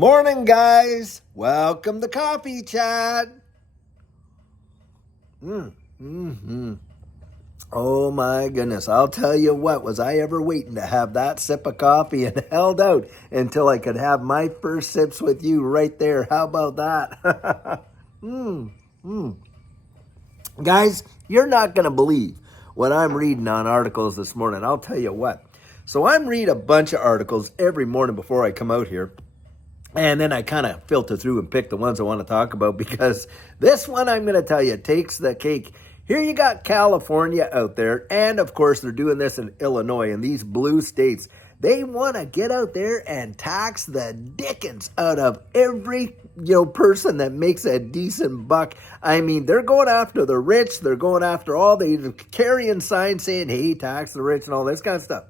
Morning, guys. Welcome to Coffee Chat. Oh my goodness. I'll tell you what, was I ever waiting to have that sip of coffee and held out until I could have my first sips with you right there. How about that? Guys, you're not going to believe what I'm reading on articles this morning. I'll tell you what. So I'm reading a bunch of articles every morning before I come out here. And then I kind of filter through and pick the ones I want to talk about, because this one, I'm going to tell you, takes the cake. Here you got California out there, and of course they're doing this in Illinois, in these blue states. They want to get out there and tax the dickens out of every person that makes a decent buck. I mean, they're going after the rich. They're going after all the carrying signs saying, hey, tax the rich and all this kind of stuff.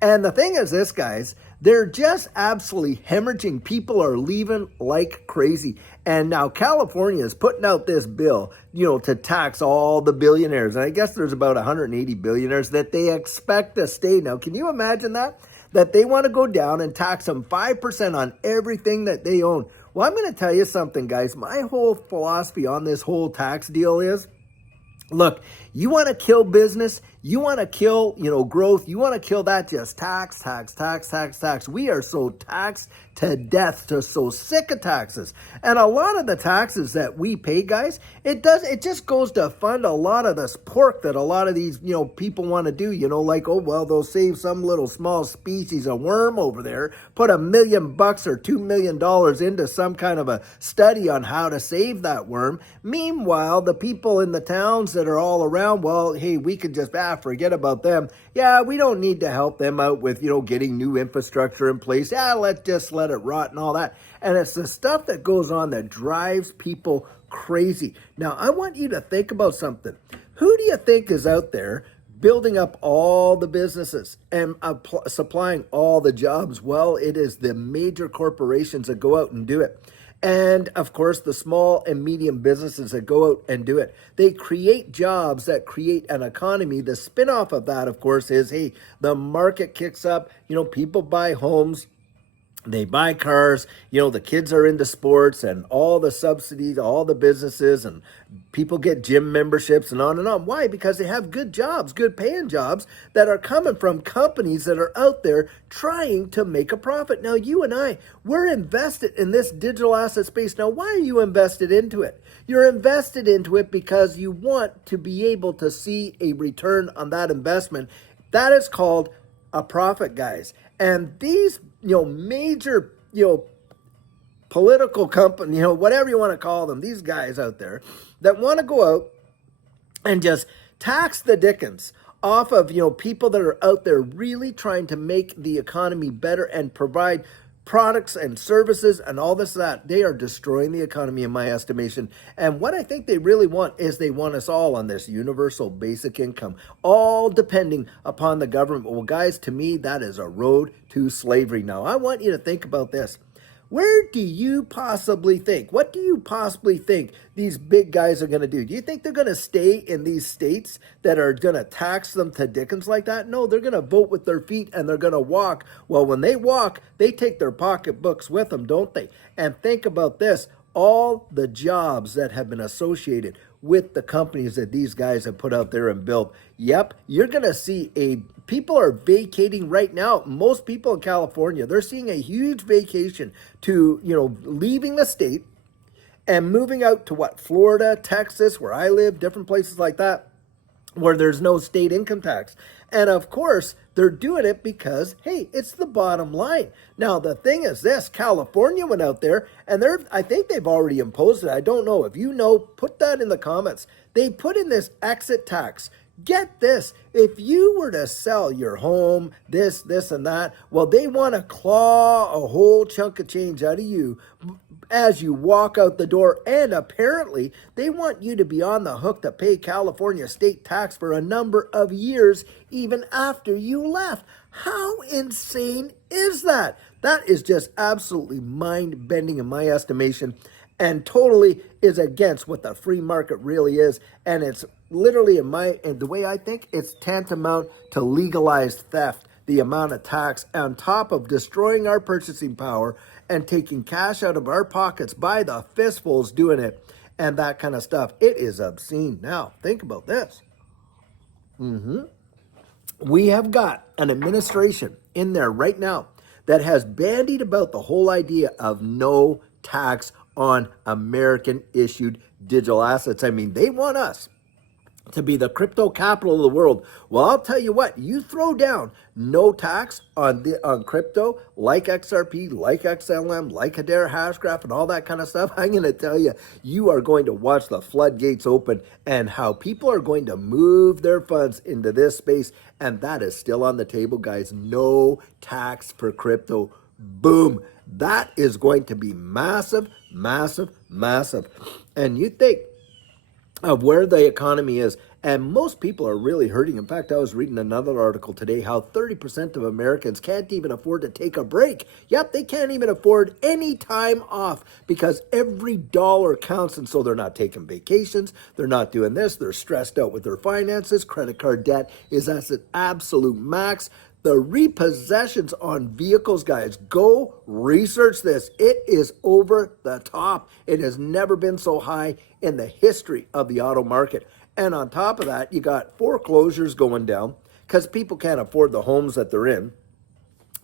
And the thing is this, guys, they're just absolutely hemorrhaging. People are leaving like crazy. And now California is putting out this bill, to tax all the billionaires. And I guess there's about 180 billionaires that they expect to stay. Now, can you imagine that? That they want to go down and tax them 5% on everything that they own. Well, I'm going to tell you something, guys. My whole philosophy on this whole tax deal is, look, you want to kill business, you want to kill, growth, you want to kill that, just tax, tax, tax, tax, tax. We are so taxed to death, so sick of taxes. And a lot of the taxes that we pay, guys, it just goes to fund a lot of this pork that a lot of these, people want to do, like, oh, well, they'll save some little small species of worm over there, put $1 million or $2 million into some kind of a study on how to save that worm. Meanwhile, the people in the towns that are all around, well, hey, we could just, forget about them. Yeah, we don't need to help them out with, getting new infrastructure in place. Yeah, let's just let it rot and all that. And it's the stuff that goes on that drives people crazy. Now, I want you to think about something. Who do you think is out there building up all the businesses and supplying all the jobs? Well, it is the major corporations that go out and do it. And of course, the small and medium businesses that go out and do it. They create jobs that create an economy. The spinoff of that, of course, is, hey, the market kicks up, people buy homes, they buy cars, the kids are into sports and all the subsidies, all the businesses, and people get gym memberships and on and on. Why? Because they have good jobs, good paying jobs that are coming from companies that are out there trying to make a profit. Now, you and I, we're invested in this digital asset space. Now, why are you invested into it? You're invested into it because you want to be able to see a return on that investment. That is called a profit, guys. And these major, political company, whatever you want to call them, these guys out there that want to go out and just tax the dickens off of, people that are out there really trying to make the economy better and provide products and services and all this, that. They are destroying the economy in my estimation. And what I think they really want is they want us all on this universal basic income, all depending upon the government. Well, guys, to me, that is a road to slavery. Now, I want you to think about this. Where do you possibly think? What do you possibly think these big guys are going to do? Do you think they're going to stay in these states that are going to tax them to dickens like that? No, they're going to vote with their feet and they're going to walk. Well, when they walk, they take their pocketbooks with them, don't they? And think about this. All the jobs that have been associated with the companies that these guys have put out there and built. Yep, you're going to see people are vacating right now. Most people in California, they're seeing a huge vacation to, leaving the state and moving out to Florida, Texas, where I live, different places like that, where there's no state income tax. And of course, they're doing it because, hey, it's the bottom line. Now, the thing is this, California went out there and I think they've already imposed it. I don't know. If you know, put that in the comments. They put in this exit tax. Get this, if you were to sell your home, this, and that, well, they want to claw a whole chunk of change out of you as you walk out the door. And apparently, they want you to be on the hook to pay California state tax for a number of years, even after you left. How insane is that? That is just absolutely mind-bending in my estimation, and totally is against what the free market really is. And it's literally, the way I think, it's tantamount to legalized theft, the amount of tax on top of destroying our purchasing power and taking cash out of our pockets by the fistfuls doing it and that kind of stuff. It is obscene. Now, think about this. We have got an administration in there right now that has bandied about the whole idea of no tax on American issued digital assets. I mean, they want us to be the crypto capital of the world. Well, I'll tell you what, you throw down no tax on crypto like XRP, like XLM, like Hedera Hashgraph and all that kind of stuff. I'm going to tell you, you are going to watch the floodgates open and how people are going to move their funds into this space. And that is still on the table, guys. No tax for crypto. Boom. That is going to be massive, massive, massive. And you think of where the economy is, and most people are really hurting. In fact, I was reading another article today how 30% of Americans can't even afford to take a break. Yep, they can't even afford any time off because every dollar counts, and so they're not taking vacations, they're not doing this, they're stressed out with their finances, credit card debt is at an absolute max. The repossessions on vehicles, guys, go research this. It is over the top. It has never been so high in the history of the auto market. And on top of that, you got foreclosures going down because people can't afford the homes that they're in.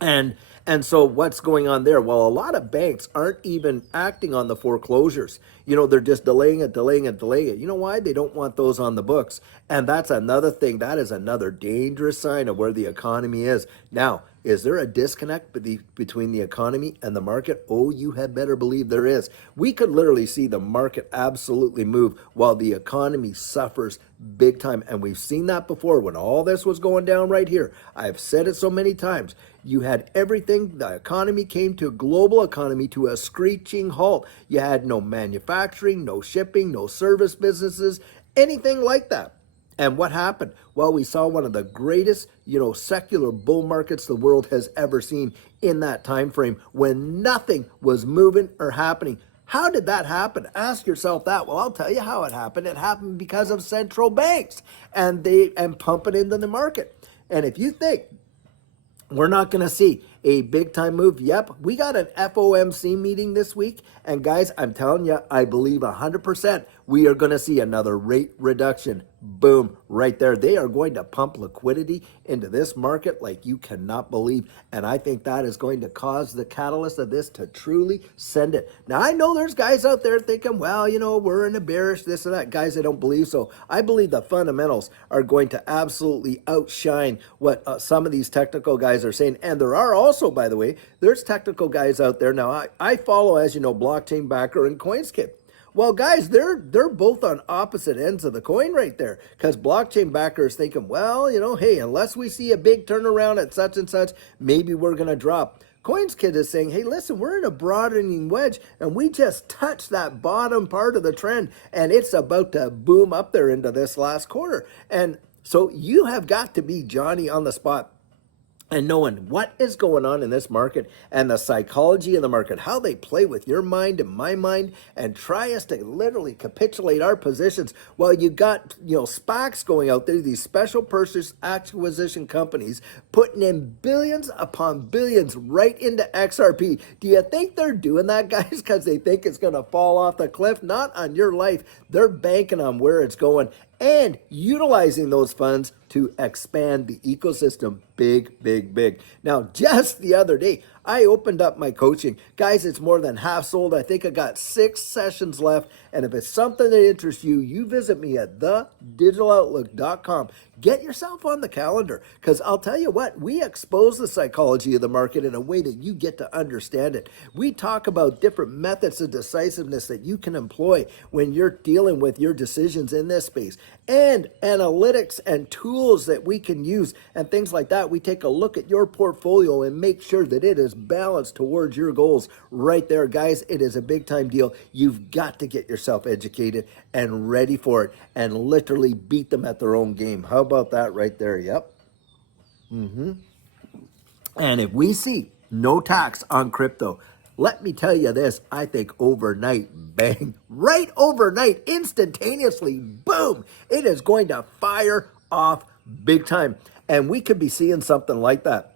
And so what's going on there? Well, a lot of banks aren't even acting on the foreclosures. You know, they're just delaying it. You know why? They don't want those on the books. And that's another thing. That is another dangerous sign of where the economy is. Now, is there a disconnect between the economy and the market? Oh, you had better believe there is. We could literally see the market absolutely move while the economy suffers big time. And we've seen that before when all this was going down right here. I've said it so many times. You had everything. The economy came to a global economy to a screeching halt. You had no manufacturing, no shipping, no service businesses, anything like that. And what happened? Well, we saw one of the greatest, secular bull markets the world has ever seen in that time frame when nothing was moving or happening. How did that happen? Ask yourself that. Well, I'll tell you how it happened. It happened because of central banks and pumping into the market. And if you think we're not going to see a big time move, yep, we got an FOMC meeting this week. And guys, I'm telling you, I believe 100% we are going to see another rate reduction. Boom, right there. They are going to pump liquidity into this market like you cannot believe. And I think that is going to cause the catalyst of this to truly send it. Now, I know there's guys out there thinking, well, we're in a bearish this and that. Guys, I don't believe so. I believe the fundamentals are going to absolutely outshine what some of these technical guys are saying. And there are also, by the way, there's technical guys out there. Now, I follow, as you know, Blockchain Backer and CoinSkip. Well, guys, they're both on opposite ends of the coin right there because Blockchain Backer is thinking, well, hey, unless we see a big turnaround at such and such, maybe we're going to drop. CoinSkid is saying, hey, listen, we're in a broadening wedge and we just touched that bottom part of the trend and it's about to boom up there into this last quarter. And so you have got to be Johnny on the spot and knowing what is going on in this market and the psychology of the market, how they play with your mind and my mind and try us to literally capitulate our positions. Well, you got, SPACs going out there, these special purchase acquisition companies putting in billions upon billions right into XRP. Do you think they're doing that, guys, because they think it's going to fall off the cliff? Not on your life. They're banking on where it's going and utilizing those funds to expand the ecosystem big, big, big. Now, just the other day, I opened up my coaching. Guys, it's more than half sold. I think I got 6 sessions left. And if it's something that interests you, you visit me at thedigitaloutlook.com. Get yourself on the calendar because I'll tell you what, we expose the psychology of the market in a way that you get to understand it. We talk about different methods of decisiveness that you can employ when you're dealing with your decisions in this space and analytics and tools that we can use and things like that. We take a look at your portfolio and make sure that it is balanced towards your goals right there. Guys, it is a big time deal. You've got to get yourself educated and ready for it and literally beat them at their own game. How about that right there? Yep. And if we see no tax on crypto, let me tell you this, I think overnight, bang, right overnight, instantaneously, boom, it is going to fire off big time. And we could be seeing something like that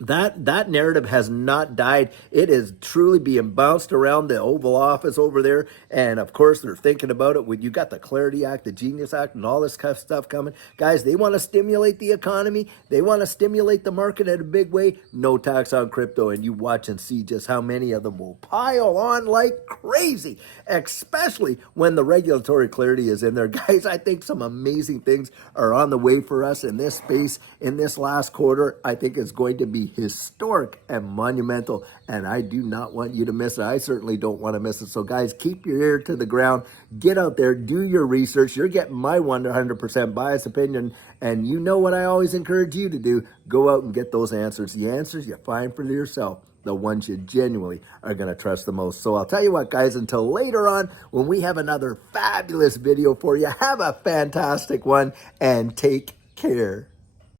that narrative has not died. It is truly being bounced around the Oval Office over there. And of course, they're thinking about it when you got the Clarity Act, the Genius Act, and all this kind of stuff coming. Guys, they want to stimulate the economy. They want to stimulate the market in a big way. No tax on crypto. And you watch and see just how many of them will pile on like crazy, especially when the regulatory clarity is in there. Guys, I think some amazing things are on the way for us in this space in this last quarter. I think it's going to be historic and monumental, and I do not want you to miss it. I certainly don't want to miss it. So guys, keep your ear to the ground, get out there, do your research. You're getting my 100% biased opinion, and you know what I always encourage you to do. Go out and get those answers. The answers you find for yourself, the ones you genuinely are going to trust the most. So I'll tell you what, guys, until later on when we have another fabulous video for you, have a fantastic one and take care.